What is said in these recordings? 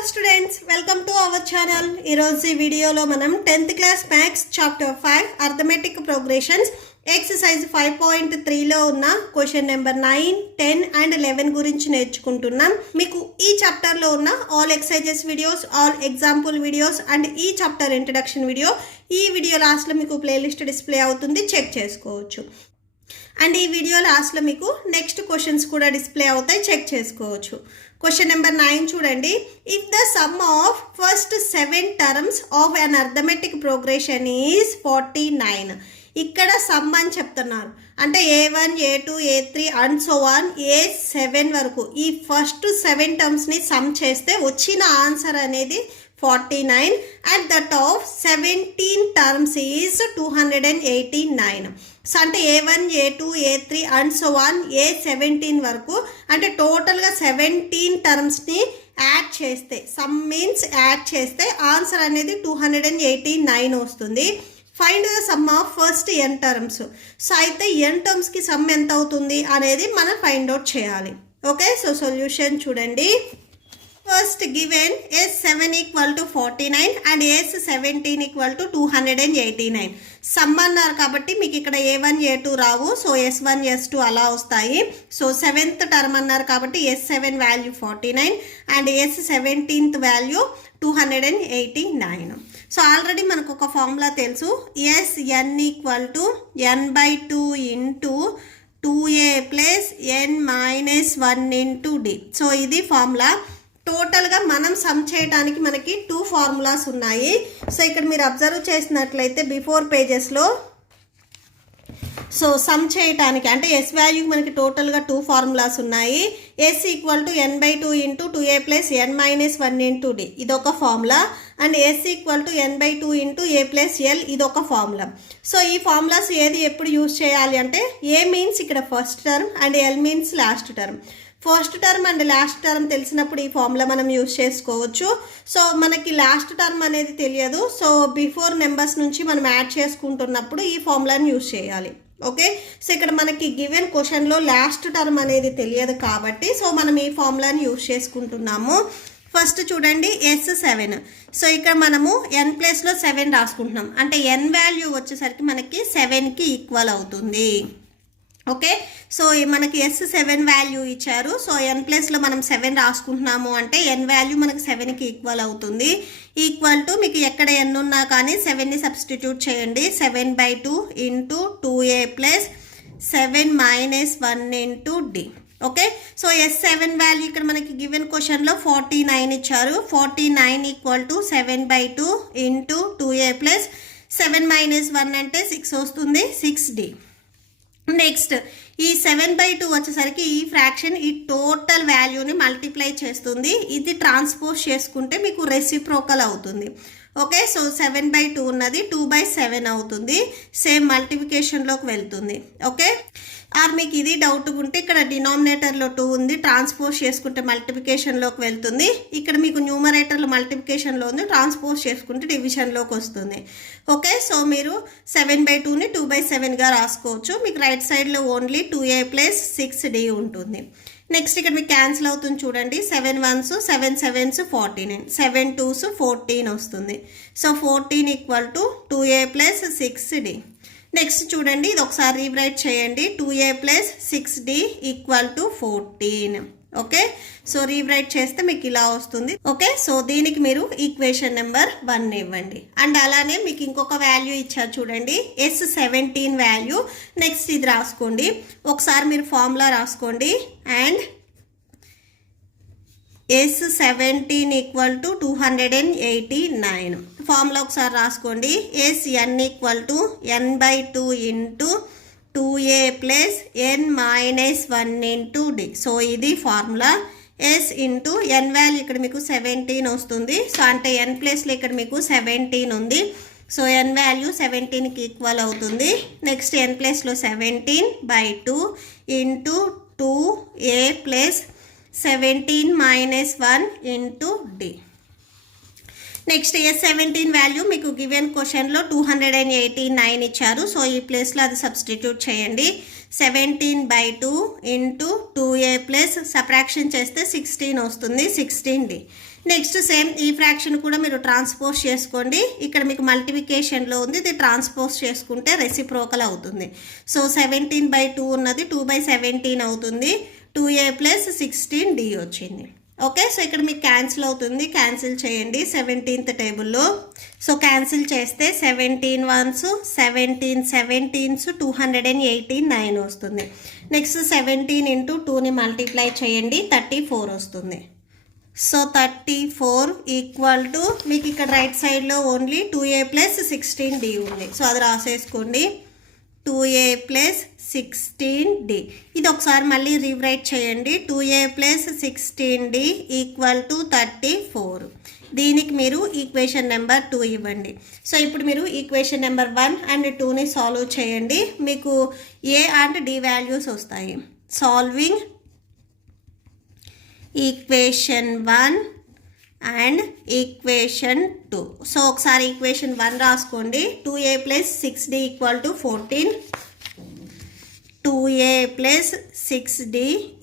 Hello students, welcome to our channel. ఈ వీడియోలో మనం 10th class maths chapter 5 arithmetic progressions exercise 5.3 లో ఉన్న క్వశ్చన్ నెంబర్ 9, 10 అండ్ 11 గురించి నేర్చుకుంటున్నాం. మీకు ఈ చాప్టర్ లో ఉన్న all exercises videos, all example videos and ఈ చాప్టర్ ఇంట్రడక్షన్ వీడియో ఈ వీడియో లాస్ట్ లో మీకు ప్లేలిస్ట్ డిస్ప్లే అవుతుంది, చెక్ చేసుకోవచ్చు. అండ్ ఈ వీడియో లాస్ట్లో మీకు నెక్స్ట్ క్వశ్చన్స్ కూడా డిస్ప్లే అవుతాయి, చెక్ చేసుకోవచ్చు. క్వశ్చన్ నెంబర్ 9 చూడండి. If the sum of first 7 terms of an arithmetic progression is 49. ఇక్కడ సమ్ అని చెప్తున్నారు, అంటే A1, A2, A3 and so on A7 వరకు ఈ ఫస్ట్ 7 టర్మ్స్ని సమ్ చేస్తే వచ్చిన ఆన్సర్ అనేది 49 and that of 17 terms is 289. So అంటే A1, A2, A3 and so on A17 వరకు అంటే టోటల్గా 17 టర్మ్స్ని యాడ్ చేస్తే, సమ్ మీన్స్ యాడ్ చేస్తే ఆన్సర్ అనేది 289 వస్తుంది. Find the sum of first n terms. So అయితే n టర్మ్స్కి సమ్ ఎంత అవుతుంది అనేది మనం ఫైండ్ అవుట్ చేయాలి. ఓకే, సో సొల్యూషన్ చూడండి. First given S7 equal to 49 and S17 equal to 289. Some అన్నారు కాబట్టి మీకు ఇక్కడ A1, A2 రావు, సో S1, S2 అలా వస్తాయి. సో 7th టర్మ్ అన్నారు కాబట్టి S7 value 49 and S17th value 289. So already మనకు ఒక ఫార్ములా తెలుసు, Sn equal to n/2 into 2a plus n minus 1 into d. So ఇది ఫార్ములా. టోటల్గా మనం సమ్ చేయడానికి మనకి 2 ఫార్ములాస్ ఉన్నాయి. సో ఇక్కడ మీరు అబ్జర్వ్ చేసినట్లయితే బిఫోర్ పేజెస్లో సో సమ్ చేయడానికి అంటే ఎస్ వాల్యూకి మనకి టోటల్గా 2 ఫార్ములాస్ ఉన్నాయి. S equal to n/2 into 2a plus n minus 1 into d ఇదొక formula, and S equal to n/2 into a plus l ఇదొక ఫార్ములా. సో ఈ ఫార్ములాస్ ఏది ఎప్పుడు యూజ్ చేయాలి అంటే a మీన్స్ ఇక్కడ first term and l means last term. First term and last term తెలిసినప్పుడు ఈ ఫార్ములా మనం యూజ్ చేసుకోవచ్చు. సో మనకి లాస్ట్ టర్మ్ అనేది తెలియదు, సో బిఫోర్ నెంబర్స్ నుంచి మనం యాడ్ చేసుకుంటున్నప్పుడు ఈ ఫార్ములాని యూజ్ చేయాలి. ఓకే, సో ఇక్కడ మనకి గివెన్ క్వశ్చన్లో లాస్ట్ టర్మ్ అనేది తెలియదు కాబట్టి సో మనం ఈ ఫార్ములాని యూజ్ చేసుకుంటున్నాము. ఫస్ట్ చూడండి S7. సో ఇక్కడ మనము n ప్లేస్లో 7 రాసుకుంటున్నాం, అంటే n వాల్యూ వచ్చేసరికి మనకి 7కి ఈక్వల్ అవుతుంది. ఓకే, సో మనకి S7 వాల్యూ ఇచ్చారు, సో n ప్లేస్లో మనం 7 రాసుకుంటున్నాము అంటే n వాల్యూ మనకి 7కి ఈక్వల్ అవుతుంది. ఈక్వల్ టు మీకు ఎక్కడ n ఉన్నా కానీ 7ని సబ్స్టిట్యూట్ చేయండి. 7/2 into 2a plus 7 minus 1 into d. Okay, so S7 value ఇక్కడ మనకి గివెన్ క్వశ్చన్లో 49 ఇచ్చారు. 49 equal to 7/2 into 2a plus 7 minus 1 అంటే 6 వస్తుంది, 6d. నెక్స్ట్ ఈ 7/2 వచ్చేసరికి ఈ ఫ్రాక్షన్ ఈ టోటల్ వాల్యూని మల్టిప్లై చేస్తుంది, ఇది ట్రాన్స్పోజ్ చేసుకుంటే మీకు రెసిప్రోకల్ అవుతుంది. ఓకే, సో 7/2 ఉన్నది 2/7 అవుతుంది, సేమ్ మల్టిప్లికేషన్లోకి వెళ్తుంది. ఓకే, ఆర్ మీకు ఇది డౌట్ ఉంటే ఇక్కడ డినామినేటర్లో 2 ఉంది, ట్రాన్స్పోజ్ చేసుకుంటే మల్టిప్లికేషన్లోకి వెళ్తుంది. ఇక్కడ మీకు న్యూమరేటర్లో మల్టిప్లికేషన్లో ఉంది, ట్రాన్స్పోజ్ చేసుకుంటే డివిజన్లోకి వస్తుంది. ఓకే, సో మీరు 7/2ని 2/7గా రాసుకోవచ్చు. మీకు రైట్ సైడ్లో ఓన్లీ 2a ప్లస్ 6d ఉంటుంది. నెక్స్ట్ ఇక్కడ మీకు క్యాన్సిల్ అవుతుంది చూడండి. 7 1s 7 7s 49, 7 2s 14 వస్తుంది. So 14 equal to 2a plus 6d. Next చూడండి, ఇది ఒకసారి రీరైట్ చేయండి. 2a plus 6d equal to 14. Okay, so rewrite చేస్తే మీకు ఇలా వస్తుంది. ఓకే, సో దీనికి మీరు ఈక్వేషన్ నెంబర్ 1 ఇవ్వండి. అండ్ అలానే మీకు ఇంకొక వాల్యూ ఇచ్చారు చూడండి, S17 వాల్యూ. నెక్స్ట్ ఇది రాసుకోండి, ఒకసారి మీరు ఫార్ములా రాసుకోండి. And S17 equal to 289 formula ఒకసారి రాసుకోండి. Sn equal to n/2 into 2a plus n minus 1 into d. So ఇది formula. S into n value ఇక్కడ మీకు 17 వస్తుంది, సో అంటే n ప్లేస్లో ఇక్కడ మీకు 17 ఉంది, సో n వాల్యూ 17కి ఈక్వల్ అవుతుంది. నెక్స్ట్ n ప్లేస్లో 17/2 into 2a plus 17 minus 1 into d. Next S17 value మీకు గివెన్ క్వశ్చన్లో 289 ఇచ్చారు, సో ఈ ప్లేస్లో అది సబ్స్టిట్యూట్ చేయండి. 17/2 ఇంటూ 2a ప్లస్ సబ్ట్రాక్షన్ చేస్తే 16 వస్తుంది, 16d. నెక్స్ట్ సేమ్ ఈ ఫ్రాక్షన్ కూడా మీరు ట్రాన్స్పోజ్ చేసుకోండి. ఇక్కడ మీకు మల్టిప్లికేషన్లో ఉంది, ఇది ట్రాన్స్పోజ్ చేసుకుంటే రెసిప్రోకల్ అవుతుంది. సో 17/2 ఉన్నది 2/17 అవుతుంది, 2a ప్లస్ 16d వచ్చింది. ఓకే, సో ఇక్కడ మీకు క్యాన్సిల్ అవుతుంది, క్యాన్సిల్ చేయండి 17th టేబుల్లో. సో క్యాన్సిల్ చేస్తే 17 1s 17 17s 218 9 వస్తుంది. నెక్స్ట్ 17 ఇంటూ 2ని మల్టిప్లై చేయండి, 34 వస్తుంది. సో 34 ఈక్వల్ టు మీకు ఇక్కడ రైట్ సైడ్లో ఓన్లీ 2a ప్లస్ 16d ఉంది. సో అది రాసేసుకోండి, 2a ప్లస్ 16d. ఇది ఒకసారి మళ్ళీ రీరైట్ చేయండి, 2a plus 16d equal to 34. దీనికి మీరు ఈక్వేషన్ నెంబర్ 2 ఇవ్వండి. సో ఇప్పుడు మీరు ఈక్వేషన్ నెంబర్ 1 అండ్ 2ని సాల్వ్ చేయండి, మీకు a అండ్ d వాల్యూస్ వస్తాయి. Solving equation 1 and equation 2. So ఒకసారి ఈక్వేషన్ 1 రాసుకోండి, 2a plus 6d equal to 14, 2a plus 6d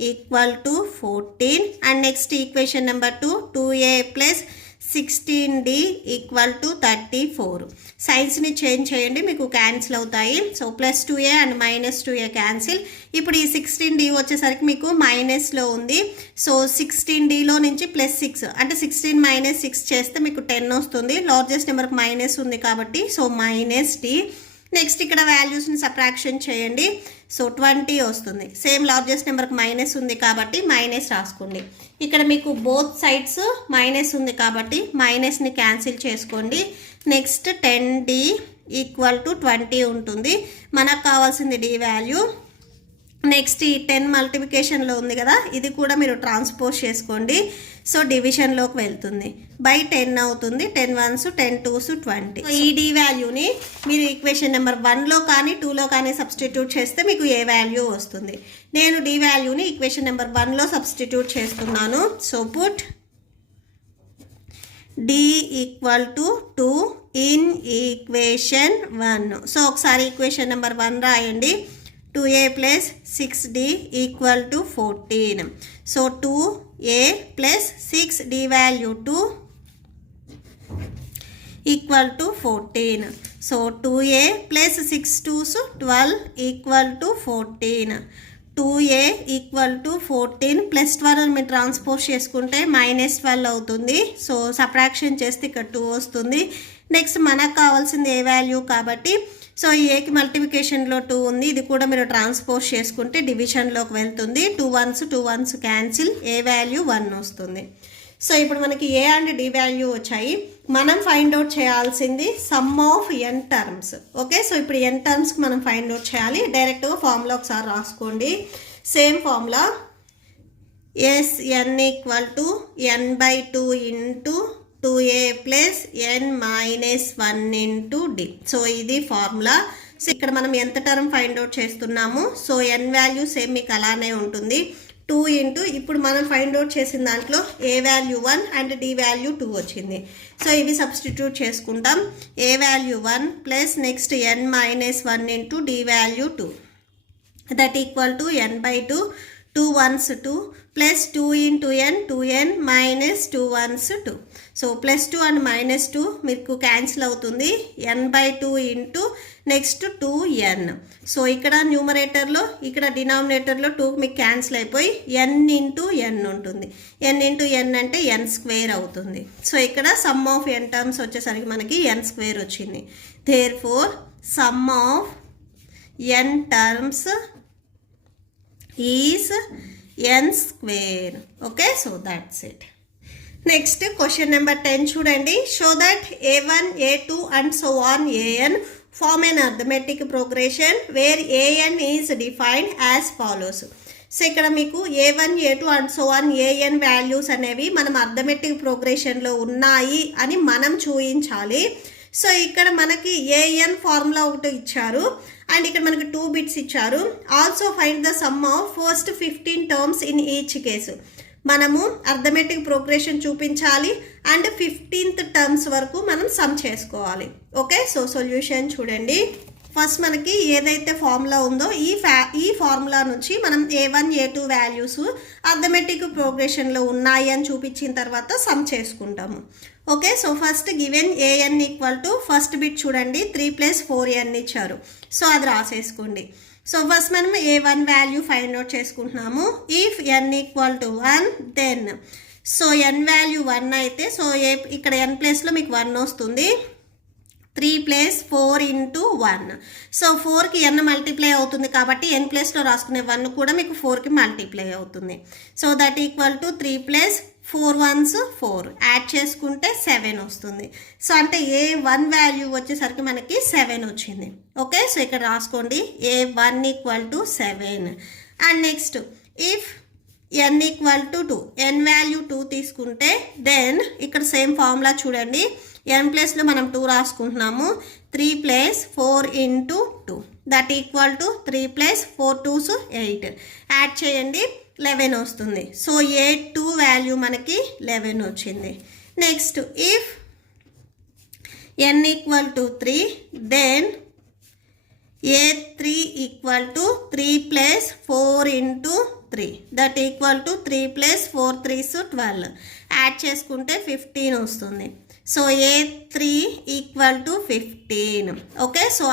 equal to 14. And next equation number 2, 2a plus 16d equal to 34. సైన్స్ని change చేయండి, మీకు cancel అవుతాయి. So plus 2a and minus 2a cancel. ఇప్పుడు ఈ 16d వచ్చేసరికి మీకు మైనస్లో ఉంది. సో 16dలో నుంచి ప్లస్ 6 అంటే 16 మైనస్ 6 చేస్తే మీకు 10 వస్తుంది. లార్జెస్ట్ నెంబర్కి మైనస్ ఉంది కాబట్టి సో మైనస్ d. నెక్స్ట్ ఇక్కడ వాల్యూస్ని సబ్ట్రాక్షన్ చేయండి, సో 20 వస్తుంది. సేమ్ లార్జెస్ట్ నెంబర్కి మైనస్ ఉంది కాబట్టి మైనస్ రాసుకోండి. ఇక్కడ మీకు బోత్ సైడ్స్ మైనస్ ఉంది కాబట్టి మైనస్ని క్యాన్సిల్ చేసుకోండి. నెక్స్ట్ 10d ఈక్వల్ టు 20 ఉంటుంది. మనకు కావాల్సింది d వాల్యూ. నెక్స్ట్ ఈ 10 మల్టిప్లికేషన్లో ఉంది కదా, ఇది కూడా మీరు ట్రాన్స్పోజ్ చేసుకోండి. సో డివిజన్లోకి వెళ్తుంది, బై 10 అవుతుంది. 10 1s 10 2s 20. ఈ d వాల్యూని మీరు ఈక్వేషన్ నెంబర్ 1లో కానీ 2లో కానీ సబ్స్టిట్యూట్ చేస్తే మీకు ఏ వాల్యూ వస్తుంది. నేను d వాల్యూని ఈక్వేషన్ నెంబర్ 1లో సబ్స్టిట్యూట్ చేస్తున్నాను. So put d equal to 2 in equation 1. So ఒకసారి ఈక్వేషన్ నెంబర్ 1 రాయండి, 2a plus 6d equal to 14. So 2a plus 6d value 2 equal to 14. So 2a plus 6 2s 12 equal to 14. 2a equal to 14 plus 12 మీరు transpose చేసుకుంటే minus 12 అవుతుంది. So subtraction చేస్తే ఇక్కడ 2 వస్తుంది. Next మనకు కావాల్సింది ఏ వాల్యూ కాబట్టి సో ఏకి మల్టిప్లికేషన్లో 2 ఉంది, ఇది కూడా మీరు ట్రాన్స్పోజ్ చేసుకుంటే డివిజన్లోకి వెళ్తుంది. 2 1s క్యాన్సిల్, ఏ వాల్యూ 1 వస్తుంది. సో ఇప్పుడు మనకి ఏ అండ్ డి వాల్యూ వచ్చాయి. మనం ఫైండ్ అవుట్ చేయాల్సింది some of n terms. Okay, so ఇప్పుడు n టర్మ్స్కి మనం ఫైండ్ అవుట్ చేయాలి. డైరెక్ట్గా ఫార్ములా ఒకసారి రాసుకోండి, same formula Sn equal to n/2 into 2a plus n minus 1 into d. So ఇది ఫార్ములా. సో ఇక్కడ మనం ఎంత టర్మ్ ఫైండ్ అవుట్ చేస్తున్నాము, సో n వాల్యూ సేమ్ మీకు అలానే ఉంటుంది. 2 ఇంటూ ఇప్పుడు మనం ఫైండ్ అవుట్ చేసిన దాంట్లో a value 1 and d value 2 వచ్చింది. సో ఇవి సబ్స్టిట్యూట్ చేసుకుంటాం. a value 1 plus next n minus 1 into d value 2, that equal to n/2. 2 1s 2 plus 2 into n 2n minus 2 1s 2. So plus 2 and minus 2 మీకు cancel అవుతుంది, n/2 into next 2n. So ఇక్కడ న్యూమరేటర్లో ఇక్కడ డినామినేటర్లో 2 మీకు cancel అయిపోయి n into n ఉంటుంది. n into n అంటే n square అవుతుంది. సో ఇక్కడ సమ్ ఆఫ్ n టర్మ్స్ వచ్చేసరికి మనకి n స్క్వేర్ వచ్చింది. Therefore sum of n terms is n square. Okay, so that's it. Next question number 10 చూడండి. Show that a1 a2 and so on an form an arithmetic progression where an is defined as follows. So ఇక్కడ మీకు a1 a2 and so on an values అనేవి మనం arithmetic ప్రోగ్రెషన్లో ఉన్నాయి అని మనం చూపించాలి. So ఇక్కడ మనకి an ఫార్ములా ఒకటి ఇచ్చారు అండ్ ఇక్కడ మనకి 2 బిట్స్ ఇచ్చారు. Also find the sum of first 15 terms in each case. మనము అర్థమెటిక్ ప్రోగ్రెషన్ చూపించాలి అండ్ 15th టర్మ్స్ వరకు మనం సమ్ చేసుకోవాలి. ఓకే, సో సొల్యూషన్ చూడండి. ఫస్ట్ మనకి ఏదైతే ఫార్ములా ఉందో ఈ ఫార్ములా నుంచి మనం A1 A2 వాల్యూస్ అర్థమెటిక్ ప్రోగ్రెషన్లో ఉన్నాయి అని చూపించిన తర్వాత సమ్ చేసుకుంటాము. Okay, so first given an equal to first bit చూడండి 3 + 4n ఇచ్చారు. సో అది రాసేసుకోండి. సో ఫస్ట్ మనం A1 వాల్యూ ఫైండ్ అవుట్ చేసుకుంటున్నాము. If n equal to 1 then so n value 1 అయితే సో ఇక్కడ n ప్లేస్లో మీకు 1 వస్తుంది. 3 + 4 × 1. సో 4కి n మల్టిప్లై అవుతుంది కాబట్టి n ప్లేస్లో రాసుకునే 1 కూడా మీకు 4కి మల్టిప్లై అవుతుంది. So that equal to 3 + 4 1s 4 add చేసుకుంటే 7 వస్తుంది. సో అంటే A1 వాల్యూ వచ్చేసరికి మనకి 7 వచ్చింది. ఓకే, సో ఇక్కడ రాసుకోండి A1 = 7. And next if n = 2 n value 2 తీసుకుంటే దెన్ ఇక్కడ సేమ్ ఫార్ములా చూడండి. n ప్లేస్లో మనం 2 రాసుకుంటున్నాము. 3 + 4 × 2 that equal to 3 + 4 2s 8 add చేయండి 11 వస్తుంది. సో A2 వాల్యూ మనకి 11 వచ్చింది. Next if n = 3 then A3 = 3 + 4 × 3 that equal to 3 + 4 3s 12 add చేసుకుంటే 15 వస్తుంది. So A3 = 15. Okay, so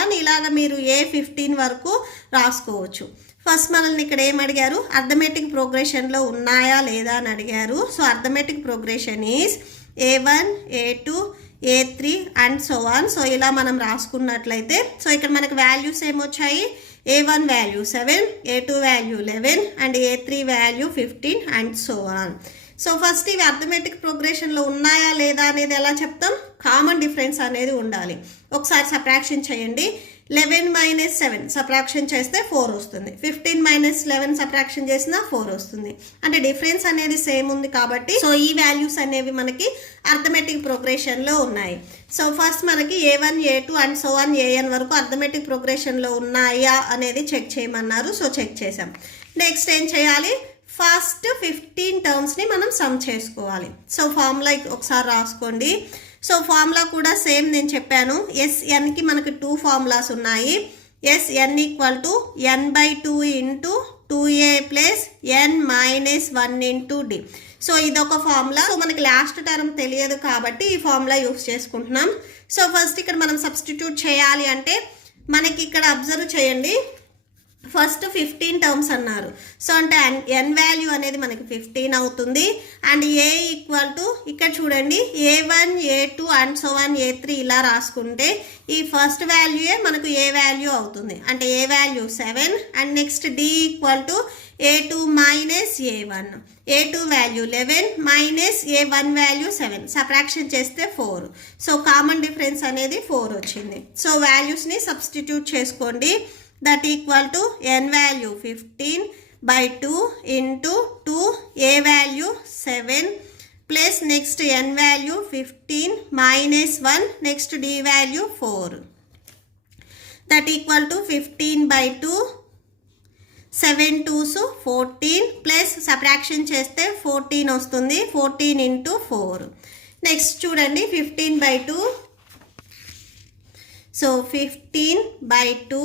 on ఇలాగ మీరు A15 వరకు రాసుకోవచ్చు. ఫస్ట్ మనల్ని ఇక్కడ ఏం అడిగారు, అర్థమెటిక్ ప్రోగ్రెషన్లో ఉన్నాయా లేదా అని అడిగారు. So arithmetic progression is A1 A2 A3 and so on. So ఇలా మనం రాసుకున్నట్లయితే సో ఇక్కడ మనకు వాల్యూస్ ఏమొచ్చాయి, A1 value 7, A2 value 11 and A3 value 15 and so on. So first ఇవి అర్థమెటిక్ ప్రోగ్రెషన్లో ఉన్నాయా లేదా అనేది ఎలా చెప్తాం, కామన్ డిఫరెన్స్ అనేది ఉండాలి. ఒకసారి సబ్ట్రాక్షన్ చేయండి. 11 - 7 సబ్ట్రాక్షన్ చేస్తే 4 వస్తుంది. 15 - 11 సబ్ట్రాక్షన్ చేసినా 4 వస్తుంది. అంటే డిఫరెన్స్ అనేది సేమ్ ఉంది కాబట్టి సో ఈ వాల్యూస్ అనేవి మనకి అర్థమెటిక్ ప్రోగ్రెషన్లో ఉన్నాయి. సో ఫస్ట్ మనకి A1 A2 and so on AN వరకు అర్థమెటిక్ ప్రోగ్రెషన్లో ఉన్నాయా అనేది చెక్ చేయమన్నారు. సో చెక్ చేసాం. నెక్స్ట్ ఏం చేయాలి, ఫస్ట్ 15 టర్మ్స్ని మనం సమ్ చేసుకోవాలి. సో ఫార్ములా ఒకసారి రాసుకోండి. సో ఫార్ములా కూడా సేమ్ నేను చెప్పాను. SNకి మనకు 2 ఫార్ములాస్ ఉన్నాయి. SN = n/2 × 2a + n - 1 × d. So ఇదొక ఫార్ములా. సో మనకి లాస్ట్ టర్మ్ తెలియదు కాబట్టి ఈ ఫార్ములా యూస్ చేసుకుంటున్నాం. సో ఫస్ట్ ఇక్కడ మనం సబ్స్టిట్యూట్ చేయాలి అంటే మనకి ఇక్కడ అబ్జర్వ్ చేయండి. ఫస్ట్ 15 టర్మ్స్ అన్నారు. సో అంటే n వాల్యూ అనేది మనకి 15 అవుతుంది. అండ్ A = ఇక్కడ చూడండి A1 A2 and so on A3 ఇలా రాసుకుంటే ఈ ఫస్ట్ వాల్యూయే మనకు A వాల్యూ అవుతుంది. అంటే A value 7 and next D = A2 - A1. A2 value 11 minus A1 value 7 subtraction చేస్తే 4. సో కామన్ డిఫరెన్స్ అనేది 4 వచ్చింది. సో వాల్యూస్ని సబ్స్టిట్యూట్ చేసుకోండి. That equal to n value 15/2 × 2 A value 7 plus next n value 15 - 1 next D value 4. That equal to 15/2 7 2s 14 plus subtraction చేస్తే 14 వస్తుంది. 14 × 4. Next చూడండి 15/2. So 15/2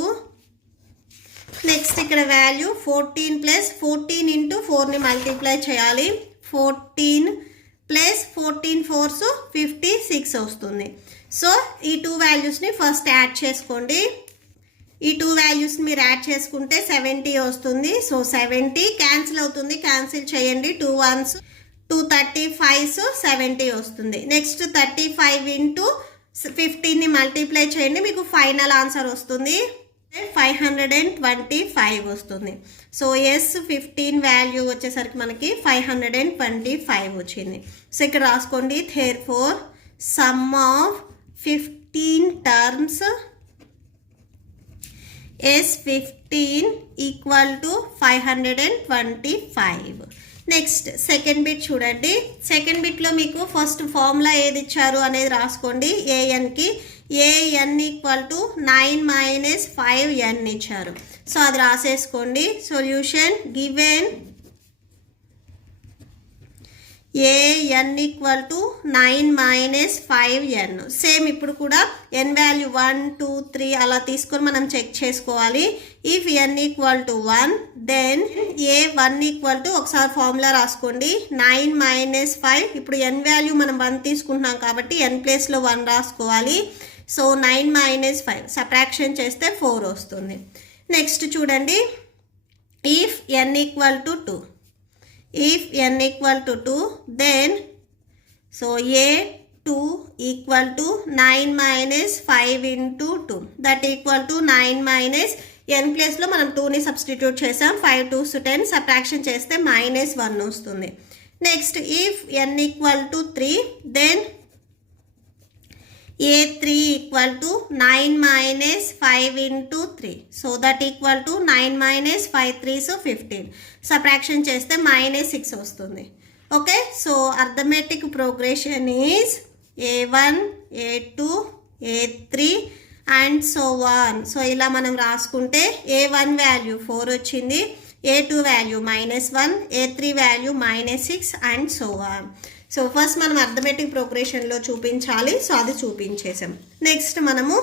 next ఇక్కడ value 14 + 14 × 4ని multiply చేయాలి. 14 + 14 4s 56 వస్తుంది. సో ఈ 2 వాల్యూస్ని ఫస్ట్ యాడ్ చేసుకోండి. ఈ 2 వాల్యూస్ మీరు యాడ్ చేసుకుంటే 70 వస్తుంది. సో 70 క్యాన్సిల్ అవుతుంది, క్యాన్సిల్ చేయండి. 2 1s 2 35s 70 వస్తుంది. నెక్స్ట్ 35 × 15ని మల్టిప్లై చేయండి, మీకు ఫైనల్ ఆన్సర్ వస్తుంది 525 వస్తుంది. సో S15 వాల్యూ వచ్చేసరికి మనకి 525 వచ్చింది. సో ఇక్కడ రాసుకోండి. therefore sum of 15 terms S15 = 525. Next second bit చూడండి. సెకండ్ బిట్లో మీకు ఫస్ట్ ఫార్ములా ఏది ఇచ్చారు అనేది రాసుకోండి. ANకి AN = 9 - 5n ఇచ్చారు. సో అది రాసేసుకోండి. Solution given an equal to 9 minus 5n. Same ఇప్పుడు కూడా n వాల్యూ 1 2 3 అలా తీసుకొని మనం చెక్ చేసుకోవాలి. If n equal to 1 then a1 equal to ఒకసారి ఫార్ములా రాసుకోండి 9 మైనస్ 5. ఇప్పుడు n వాల్యూ మనం 1 తీసుకుంటున్నాం కాబట్టి n ప్లేస్లో 1 రాసుకోవాలి. సో 9 మైనస్ 5 సబ్ట్రాక్షన్ చేస్తే 4 వస్తుంది. నెక్స్ట్ చూడండి if n equal to 2. If n equal to 2 then so a2 equal to 9 minus 5 into 2 that equal to 9 minus n place లో మనం 2 ని సబ్స్టిట్యూట్ చేసాం. 5 2s 10 సబ్ట్రాక్షన్ చేస్తే -1 వస్తుంది. Next if n equal to 3 then a3 equal to 9 minus 5 into 3. So that equal to 9 minus 5 3s 15. Subtraction చేస్తే -6 వస్తుంది. Okay, so arithmetic progression is a1 a2 a3 and so on. So ఇలా మనం రాసుకుంటే a1 value 4 వచ్చింది, a2 value -1, a3 value -6 and so on. So first మనం arithmetic ప్రోగ్రెషన్లో చూపించాలి. So అది చూపించేసాం. Next మనము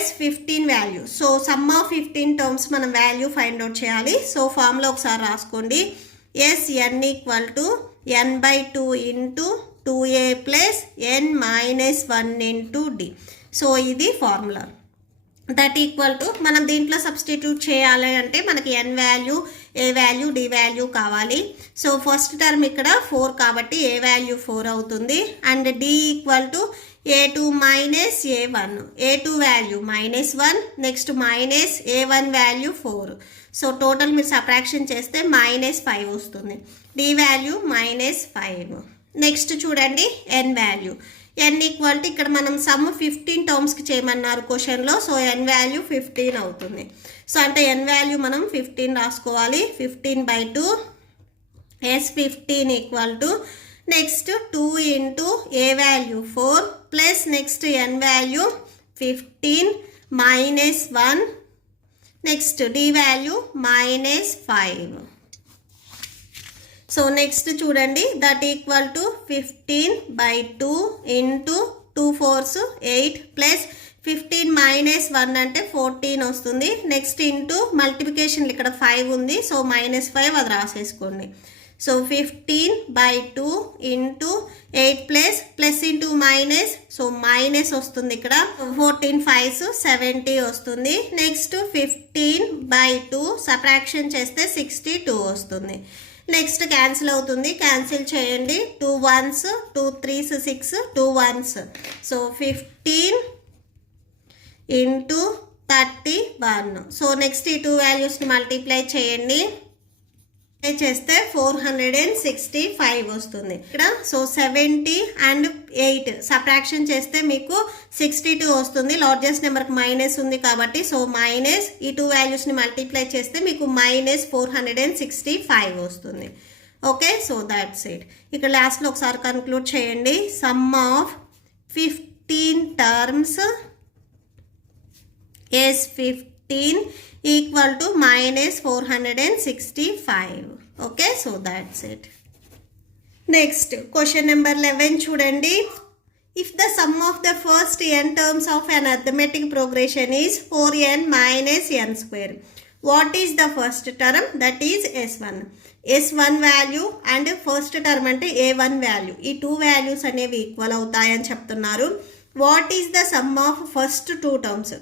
S15 value. So some of 15 terms మనం value find out చేయాలి. సో ఫార్ములా ఒకసారి రాసుకోండి. Sn equal to n/2 into 2a plus n minus 1 into d. So ఇది formula. That equal to మనం దీంట్లో సబ్స్టిట్యూట్ చేయాలి అంటే మనకి n value a value d value కావాలి. సో ఫస్ట్ టర్మ్ ఇక్కడ 4 కాబట్టి ఏ వాల్యూ 4 అవుతుంది. And d equal to a2 minus a1. a2 value -1, next minus a1 value 4. So total మీరు సబ్ట్రాక్షన్ చేస్తే -5 వస్తుంది. D value -5. నెక్స్ట్ చూడండి n value. n equal to ఇక్కడ మనం సమ్ 15 టర్మ్స్కి చేయమన్నారు క్వశ్చన్లో. సో n వాల్యూ 15 అవుతుంది. సో అంటే n వాల్యూ మనం 15 రాసుకోవాలి. 15/2 S15 equal to next 2 into a value 4 plus next n value 15 -1 next d value -5. So next చూడండి that equal to 15/2 into 2 4s 8 plus 15 -1 అంటే 14 వస్తుంది. నెక్స్ట్ ఇంటూ మల్టిప్లికేషన్ ఇక్కడ 5 ఉంది. So -5 అది రాసేసుకోండి. So 15/2 into 8 plus into minus, so minus వస్తుంది ఇక్కడ. 14 5s 70 వస్తుంది. నెక్స్ట్ 15/2 సబ్ట్రాక్షన్ చేస్తే 62 వస్తుంది. నెక్స్ట్ క్యాన్సిల్ అవుతుంది, క్యాన్సిల్ చేయండి. 2 1s 2 3s 6 2 1s. So 15 into 31. So next ఈ 2 వాల్యూస్ని మల్టిప్లై చేయండి, చేస్తే 465 వస్తుంది ఇక్కడ. సో 70 అండ్ 8 సబ్ట్రాక్షన్ చేస్తే మీకు 62 వస్తుంది. లార్జెస్ట్ నెంబర్కి మైనస్ ఉంది కాబట్టి సో మైనస్ ఈ 2 వాల్యూస్ని మల్టిప్లై చేస్తే మీకు -465 వస్తుంది. Okay, so that's it. ఇక్కడ లాస్ట్లో ఒకసారి కన్క్లూడ్ చేయండి. Some of 15 terms S15 equal to -465. Okay, so that's it. Next question number 11 చూడండి. If the sum of the first n terms of an arithmetic progression is 4n minus n square, what is the first term? That is S1. S1 value and first term అంటే A1 value, ఈ 2 values అనేవి equal అవుతాయని చెప్తున్నారు. What is the sum of first 2 terms?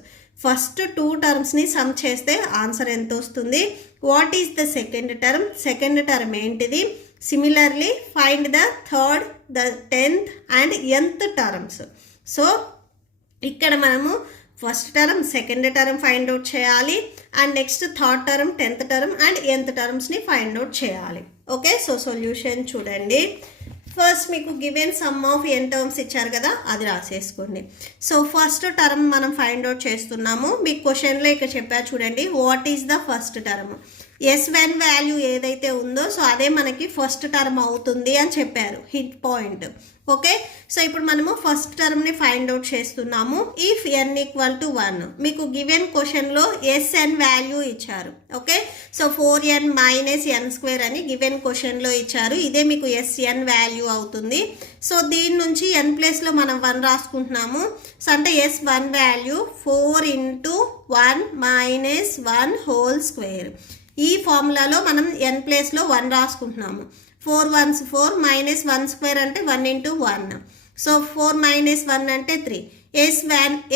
First 2 టర్మ్స్ని sum చేస్తే answer ఎంత వస్తుంది? What is the second term? Second term ఏంటిది? Similarly find the third, the 10th and nth terms. So ఇక్కడ మనము first term second term find out చేయాలి and next third term 10th term and nth టర్మ్స్ని find out చేయాలి. Okay, so solution చూడండి. First మీకు given sum of n terms ఇచ్చారు కదా, అది రాసేసుకోండి. సో ఫస్ట్ టర్మ్ మనం ఫైండ్ అవుట్ చేస్తున్నాము. మీకు క్వశ్చన్లో ఇక్కడ చెప్పారు చూడండి, what is the first term? S1 value ఏదైతే ఉందో సో అదే మనకి ఫస్ట్ టర్మ్ అవుతుంది అని చెప్పారు, హిట్ పాయింట్. ఓకే, సో ఇప్పుడు మనము ఫస్ట్ టర్మ్ని ఫైండ్ అవుట్ చేస్తున్నాము. ఇఫ్ n = 1 మీకు గివెన్ క్వశ్చన్లో Sn వాల్యూ ఇచ్చారు. ఓకే, సో 4n - n² అని గివెన్ క్వశ్చన్లో ఇచ్చారు. ఇదే మీకు Sn వాల్యూ అవుతుంది. సో దీని నుంచి n ప్లేస్లో మనం 1 రాసుకుంటున్నాము. సో అంటే S1 వాల్యూ 4 × 1 - 1 హోల్ స్క్వేర్. ఈ ఫార్ములాలో మనం n ప్లేస్లో 1 రాసుకుంటున్నాము. 4 1s 4 - 1² అంటే 1 × 1. సో 4 - 1 అంటే 3.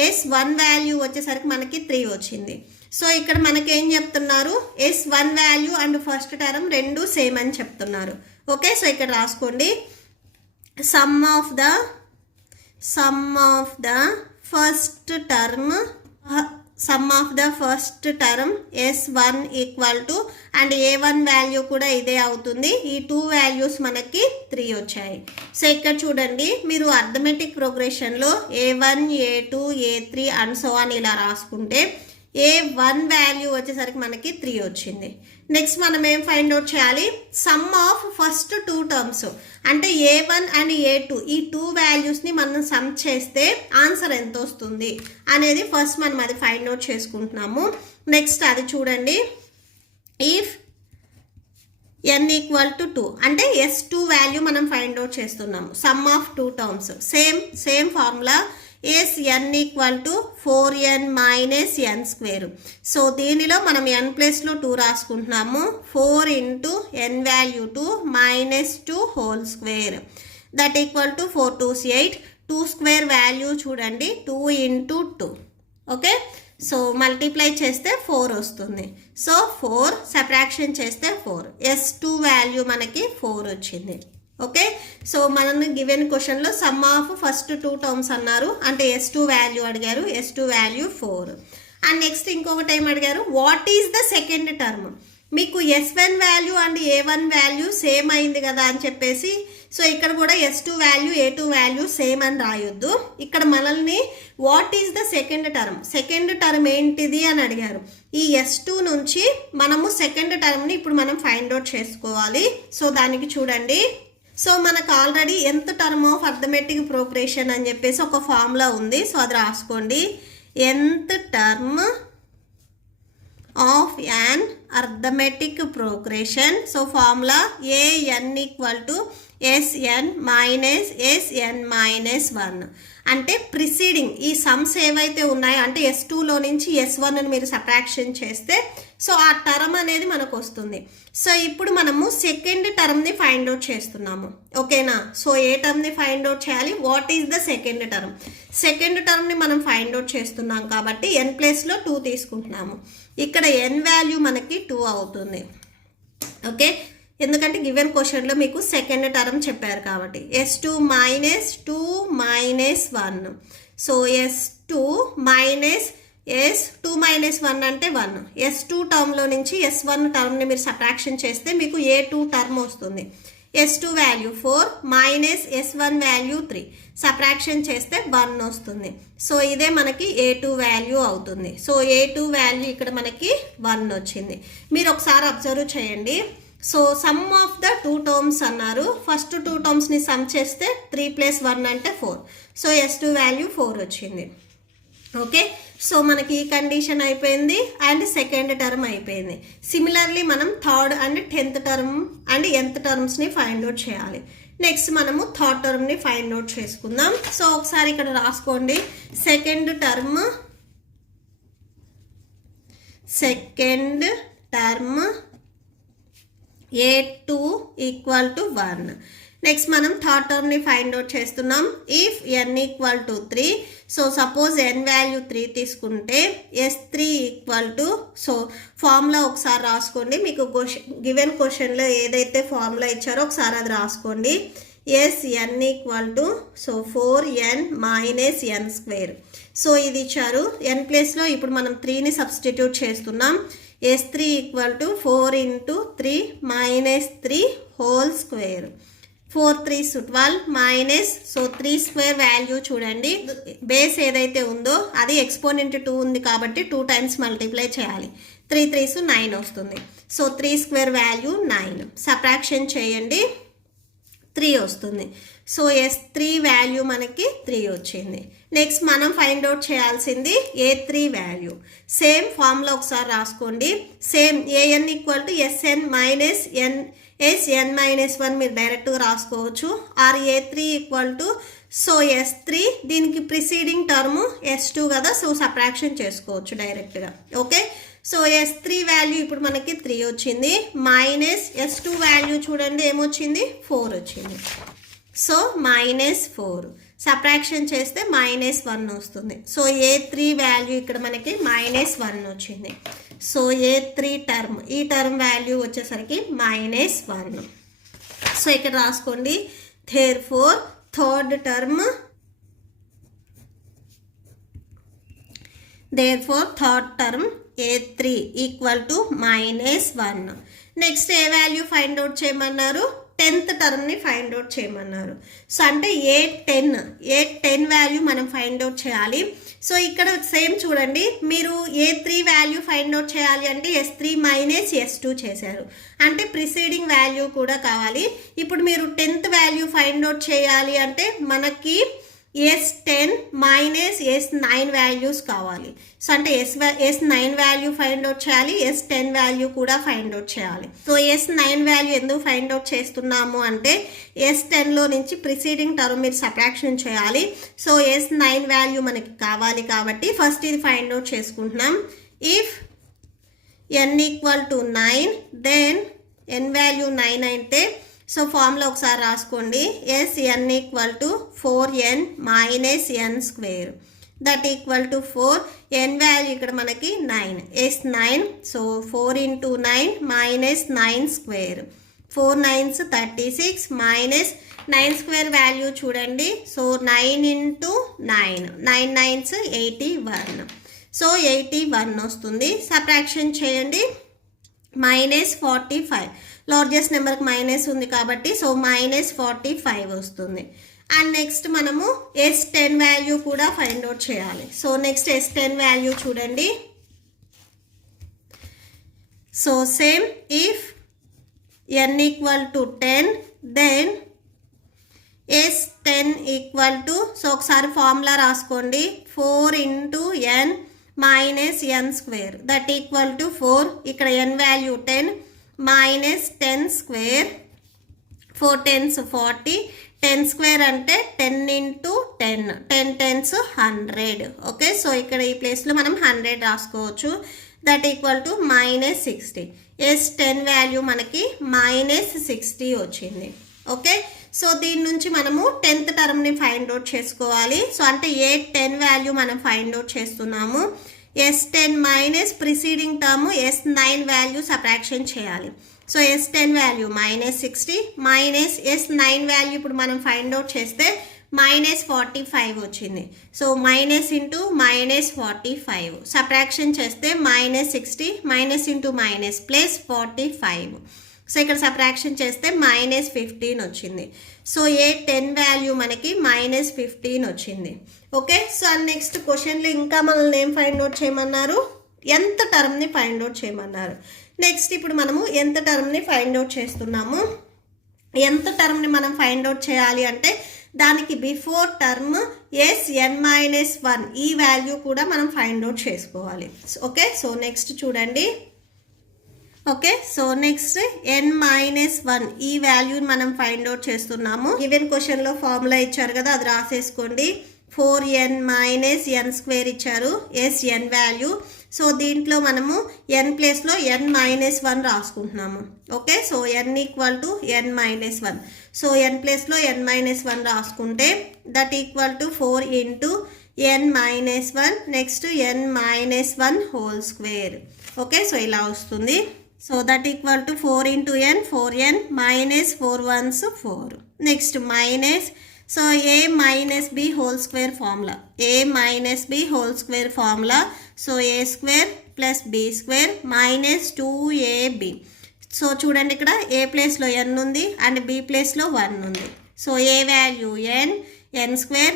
S1 వాల్యూ వచ్చేసరికి మనకి 3 వచ్చింది. సో ఇక్కడ మనకి ఏం చెప్తున్నారు, S1 value and first term రెండు సేమ్ అని చెప్తున్నారు. ఓకే, సో ఇక్కడ రాసుకోండి. Some of the first term S1 = and A1 value కూడా ఇదే అవుతుంది. ఈ 2 వాల్యూస్ మనకి 3 వచ్చాయి. సో ఇక్కడ చూడండి, మీరు అర్థమెటిక్ ప్రోగ్రెషన్లో A1 A2 A3 and so on ఇలా రాసుకుంటే A1 వాల్యూ వచ్చేసరికి మనకి 3 వచ్చింది. నెక్స్ట్ మనం ఏం ఫైండ్ అవుట్ చేయాలి, సమ్ ఆఫ్ ఫస్ట్ 2 టర్మ్స్ అంటే A1 అండ్ A2 ఈ 2 వాల్యూస్ని మనం సమ్ చేస్తే ఆన్సర్ ఎంత వస్తుంది అనేది ఫస్ట్ మనం అది ఫైండ్ అవుట్ చేసుకుంటున్నాము. నెక్స్ట్ అది చూడండి, ఇఫ్ n = 2 అంటే S2 వాల్యూ మనం ఫైండ్ అవుట్ చేస్తున్నాము. Some of 2 terms same formula. Sn = 4n - n². So దీనిలో మనం n ప్లేస్లో 2 రాసుకుంటున్నాము. 4 × n value 2 - 2 whole square that = 4 2s 8. 2² value చూడండి 2 × 2. ఓకే, సో మల్టిప్లై చేస్తే 4 వస్తుంది. సో 4 సబ్ట్రాక్షన్ చేస్తే 4. S2 వాల్యూ మనకి 4 వచ్చింది. ఓకే, సో మనల్ని గివెన్ క్వశ్చన్లో సమ్ ఆఫ్ ఫస్ట్ 2 టర్మ్స్ అన్నారు, అంటే S2 వాల్యూ అడిగారు. S2 value 4. అండ్ నెక్స్ట్ ఇంకొకటి ఏం అడిగారు, what is the second term. మీకు S1 value and A1 value same అయింది కదా అని చెప్పేసి సో ఇక్కడ కూడా S2 value A2 value same అని రాయొద్దు. ఇక్కడ మనల్ని what is the second term ఏంటిది అని అడిగారు. ఈ S2 నుంచి మనము సెకండ్ టర్మ్ని ఇప్పుడు మనం ఫైండ్ అవుట్ చేసుకోవాలి. సో దానికి చూడండి, సో మనకు already nth term of arithmetic progression అని చెప్పేసి ఒక ఫార్ములా ఉంది. సో అది రాసుకోండి. nth term of an arithmetic progression. So formula an = Sn - Sn - 1 అంటే ప్రిసీడింగ్ ఈ సమ్స్ ఏవైతే ఉన్నాయో అంటే S2లో నుంచి S1ని మీరు సబ్ట్రాక్షన్ చేస్తే సో ఆ టర్మ్ అనేది మనకు వస్తుంది. సో ఇప్పుడు మనము సెకండ్ టర్మ్ని ఫైండ్ అవుట్ చేస్తున్నాము. ఓకేనా, సో ఏ టర్మ్ని ఫైండ్ అవుట్ చేయాలి, వాట్ ఈజ్ ద సెకండ్ టర్మ్ని మనం ఫైండ్ అవుట్ చేస్తున్నాం కాబట్టి n ప్లేస్లో 2 తీసుకుంటున్నాము. ఇక్కడ n వాల్యూ మనకి 2 అవుతుంది. ఓకే, ఎందుకంటే గివెన్ క్వశ్చన్లో మీకు సెకండ్ టర్మ్ చెప్పారు కాబట్టి. S2 - 2 - 1. సో S2 - 1 అంటే 1. S2 టర్మ్లో నుంచి S1 టర్మ్ని మీరు సబ్ట్రాక్షన్ చేస్తే మీకు A2 టర్మ్ వస్తుంది. S2 value 4 - S1 value 3 subtraction చేస్తే 1 వస్తుంది. సో ఇదే మనకి A2 వాల్యూ అవుతుంది. సో A2 వాల్యూ ఇక్కడ మనకి 1 వచ్చింది. మీరు ఒకసారి అబ్జర్వ్ చేయండి. So some of the 2 terms అన్నారు. ఫస్ట్ 2 టర్మ్స్ని సమ్ చేస్తే 3 + 1 అంటే 4. సో S2 వాల్యూ 4 వచ్చింది. ఓకే, సో మనకి ఈ కండిషన్ అయిపోయింది అండ్ సెకండ్ టర్మ్ అయిపోయింది. సిమిలర్లీ మనం third and 10th term and nth టర్మ్స్ని ఫైండ్ అవుట్ చేయాలి. నెక్స్ట్ మనము థర్డ్ టర్మ్ని ఫైండ్ అవుట్ చేసుకుందాం. సో ఒకసారి ఇక్కడ రాసుకోండి, సెకండ్ టర్మ్ A2 = 1. నెక్స్ట్ మనం థర్డ్ టర్మ్ని ఫైండ్ అవుట్ చేస్తున్నాం. If n = 3. So suppose n value 3 తీసుకుంటే S3 = సో ఫార్ములా ఒకసారి రాసుకోండి. మీకు గివెన్ క్వశ్చన్లో ఏదైతే ఫార్ములా ఇచ్చారో ఒకసారి అది రాసుకోండి. Sn = so 4n - n². So ఇది ఇచ్చారు. n ప్లేస్లో ఇప్పుడు మనం 3ని సబ్స్టిట్యూట్ చేస్తున్నాం. S3 = 4 × 3 - 3 whole square. 4 3s 12 so 3² value చూడండి, బేస్ ఏదైతే ఉందో అది ఎక్స్పోనెంట్ 2 ఉంది కాబట్టి 2 టైమ్స్ మల్టిప్లై చేయాలి. 3 3s 9 వస్తుంది. So 3 square value 9. సబ్ట్రాక్షన్ చేయండి, 3 వస్తుంది. సో S3 వాల్యూ మనకి 3 వచ్చింది. నెక్స్ట్ మనం ఫైండ్ అవుట్ చేయాల్సింది A3 వాల్యూ. సేమ్ ఫార్ములా ఒకసారి రాసుకోండి. Same AN equal to SN minus SN minus 1 మీరు డైరెక్ట్గా రాసుకోవచ్చు. Are A3 equal to so S3, దీనికి ప్రిసీడింగ్ టర్మ్ S2 కదా, సో సబ్ట్రాక్షన్ చేసుకోవచ్చు డైరెక్ట్గా. ఓకే, సో S3 వాల్యూ ఇప్పుడు మనకి 3 వచ్చింది. మైనస్ S2 వాల్యూ చూడండి ఏమొచ్చింది, 4 వచ్చింది. సో -4 సబ్ట్రాక్షన్ చేస్తే -1 వస్తుంది. సో A3 వాల్యూ ఇక్కడ మనకి -1 వచ్చింది. సో A3 టర్మ్, ఈ టర్మ్ వాల్యూ వచ్చేసరికి -1. సో ఇక్కడ రాసుకోండి. Therefore third term, A3 equal to -1. Next A value find out చేయమన్నారు, 10th టర్మ్ని ఫైండ్ అవుట్ చేయమన్నారు. సో అంటే A10 వాల్యూ మనం ఫైండ్ అవుట్ చేయాలి. సో ఇక్కడ సేమ్ చూడండి, మీరు A3 వాల్యూ ఫైండ్ అవుట్ చేయాలి అంటే S3 మైనస్ S2 చేశారు, అంటే ప్రిసీడింగ్ వాల్యూ కూడా కావాలి. ఇప్పుడు మీరు 10th వాల్యూ ఫైండ్ అవుట్ చేయాలి అంటే మనకి S10 మైనస్ S9 వాల్యూస్ కావాలి. సో అంటే S9 వాల్యూ ఫైండ్ అవుట్ చేయాలి, S10 వాల్యూ కూడా ఫైండ్ అవుట్ చేయాలి. సో S9 వాల్యూ ఎందుకు ఫైండ్ అవుట్ చేస్తున్నాము అంటే S10లో నుంచి ప్రిసీడింగ్ టర్మ్ మీరు సబ్ట్రాక్షన్ చేయాలి. సో S9 వాల్యూ మనకి కావాలి కాబట్టి ఫస్ట్ ఇది ఫైండ్ అవుట్ చేసుకుంటున్నాం. If n equal to 9 then n value 9 అయితే సో ఫార్ములా ఒకసారి రాసుకోండి. Sn equal to 4n minus n square that equal to 4. n value ఇక్కడ మనకి 9, S9. So 4 into 9 minus 9 square, 4 9s 36 minus 9 square value చూడండి. So 9 into 9, 9 9s 81. So 81 వస్తుంది. Subtraction చేయండి, -45. Largest నెంబర్కి minus ఉంది కాబట్టి సో -45 వస్తుంది. అండ్ నెక్స్ట్ మనము S10 వాల్యూ కూడా ఫైండ్ అవుట్ చేయాలి. సో నెక్స్ట్ S10 వాల్యూ చూడండి. So same if n equal to 10 then S10 equal to, so ఒకసారి ఫార్ములా రాసుకోండి, 4 into n minus n square that equal to 4. ఇక్కడ n value 10 minus 10 square, 4 10s 40, 10 square అంటే 10 into 10, 10 10s 100. Okay, so ఇక్కడ ఈ ప్లేస్లో మనం 100 రాసుకోవచ్చు. That equal to -60. S10 value మనకి -60 వచ్చింది. ఓకే, సో దీని నుంచి మనము 10th టర్మ్ని ఫైండ్ అవుట్ చేసుకోవాలి. సో అంటే A10 వాల్యూ మనం ఫైండ్ అవుట్ చేస్తున్నాము. S10 minus preceding term S9 value subtraction చేయాలి. So S10 value -60 minus S9 value ఇప్పుడు మనం ఫైండ్ అవుట్ చేస్తే -45 వచ్చింది. సో మైనస్ ఇంటూ -45 సబ్ట్రాక్షన్ చేస్తే -60 minus into minus plus 45. So ఇక్కడ సబ్ట్రాక్షన్ చేస్తే -15 వచ్చింది. సో A10 వాల్యూ మనకి -15 వచ్చింది. ఓకే, సో నెక్స్ట్ క్వశ్చన్లో ఇంకా మనల్ని ఏం ఫైండ్ అవుట్ చేయమన్నారు, nth టర్మ్ని ఫైండ్ అవుట్ చేయమన్నారు. నెక్స్ట్ ఇప్పుడు మనము nth టర్మ్ని ఫైండ్ అవుట్ చేస్తున్నాము. nth టర్మ్ని మనం ఫైండ్ అవుట్ చేయాలి అంటే దానికి బిఫోర్ టర్మ్ Sn-1 ఈ వాల్యూ కూడా మనం ఫైండ్ అవుట్ చేసుకోవాలి. ఓకే, సో నెక్స్ట్ చూడండి. ఓకే, సో నెక్స్ట్ n-1 ఈ వాల్యూని మనం ఫైండ్ అవుట్ చేస్తున్నాము. గివెన్ క్వశ్చన్లో ఫార్ములా ఇచ్చారు కదా, అది రాసేసుకోండి. 4n మైనస్ n స్క్వేర్ ఇచ్చారు Sn వాల్యూ. సో దీంట్లో మనము n ప్లేస్లో n-1 రాసుకుంటున్నాము. Okay, so n equal to n-1. So n ప్లేస్లో n-1 రాసుకుంటే that equal to 4 into n-1 next n-1 whole square. Okay, so ఇలా వస్తుంది. So that equal to 4 into n, 4n minus 4 1s 4. Next minus, so a minus b whole square formula, a minus b whole square formula. So a square plus b square minus 2ab. So చూడండి ఇక్కడ a ప్లేస్లో n ఉంది and b ప్లేస్లో 1 ఉంది. So a value n, n square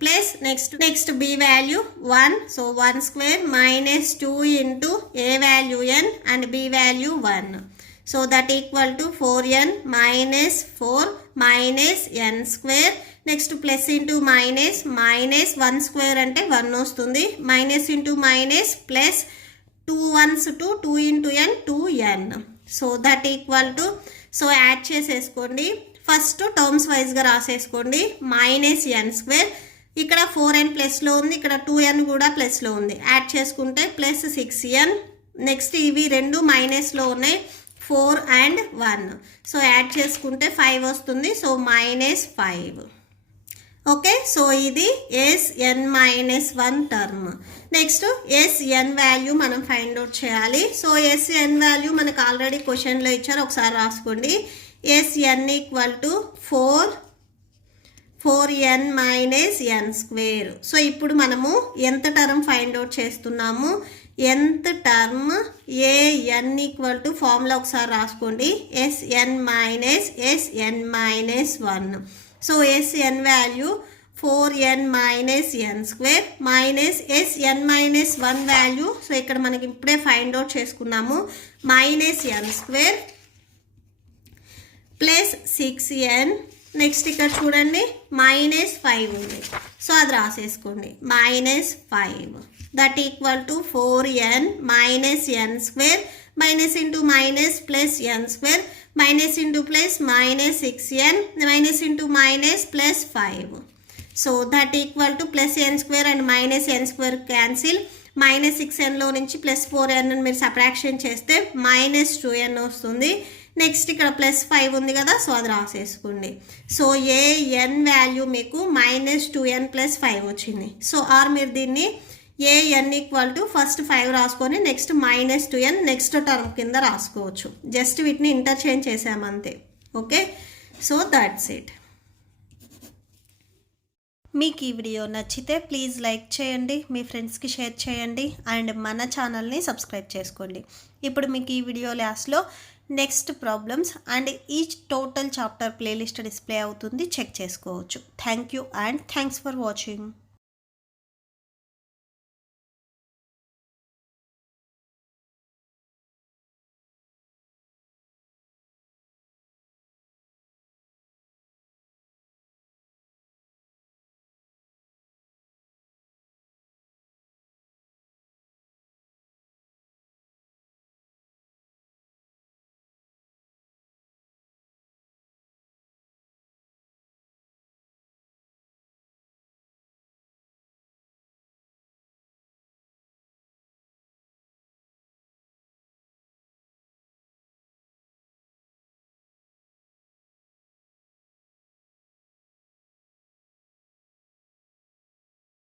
plus next b value 1. So 1 square minus 2 into a value n and b value 1. So that equal to 4n minus 4 minus n square. Next plus into minus 1 square అంటే 1 వస్తుంది. Minus into minus plus 2 ones to 2 into n 2n. So that equal to, so add చేసేసుకోండి. First terms వైజ్గా రాసేసుకోండి. Minus ఎన్ square, ఇక్కడ 4n ప్లస్లో ఉంది, ఇక్కడ 2n కూడా ప్లస్లో ఉంది. యాడ్ చేసుకుంటే ప్లస్ 6n. నెక్స్ట్ ఇవి రెండు మైనస్లో ఉన్నాయి, 4 and 1. సో యాడ్ చేసుకుంటే 5 వస్తుంది. సో -5. ఓకే, సో ఇది Sn-1 term. Next Sn value మనం ఫైండ్ అవుట్ చేయాలి. సో Sn వాల్యూ మనకు ఆల్రెడీ క్వశ్చన్లో ఇచ్చారు, ఒకసారి రాసుకోండి. Sn equal to 4n minus n square. So ఇప్పుడు మనము ఎంత టర్మ్ ఫైండ్ అవుట్ చేస్తున్నాము, nth term an equal to formula ఒకసారి రాసుకోండి, Sn minus 1. So Sn value 4n minus n square minus Sn minus 1 value. So ఇక్కడ మనకి ఇప్పుడే find out చేసుకున్నాము, minus n square plus 6n. Next ఇక్కడ చూడండి -5 ఉంది, సో అది రాసేసుకోండి, -5. That equal to 4n minus n square minus into minus plus n square minus into plus minus 6n minus into minus plus 5. So that equal to plus n square and minus n square cancel. -6nలో నుంచి plus 4n మీరు subtraction చేస్తే -2n వస్తుంది. Next ఇక్కడ +5 ఉంది కదా, so అది రాసేసుకోండి. సో an వాల్యూ మీకు -2n + 5 వచ్చింది. సో ఆర్ మీరు దీన్ని an ఈక్వల్ టు ఫస్ట్ 5 రాసుకొని నెక్స్ట్ -2n నెక్స్ట్ టర్మ్ కింద రాసుకోవచ్చు. జస్ట్ వీటిని ఇంటర్చేంజ్ చేసామంతే. Okay, so that's it. మీకు ఈ వీడియో నచ్చితే ప్లీజ్ లైక్ చేయండి, మీ ఫ్రెండ్స్కి షేర్ చేయండి అండ్ మన ఛానల్ని సబ్స్క్రైబ్ చేసుకోండి. ఇప్పుడు మీకు ఈ వీడియో లాస్ట్లో next problems and each total chapter playlist display అవుతుంది, చెక్ చేసుకోవచ్చు. Thank you and thanks for watching.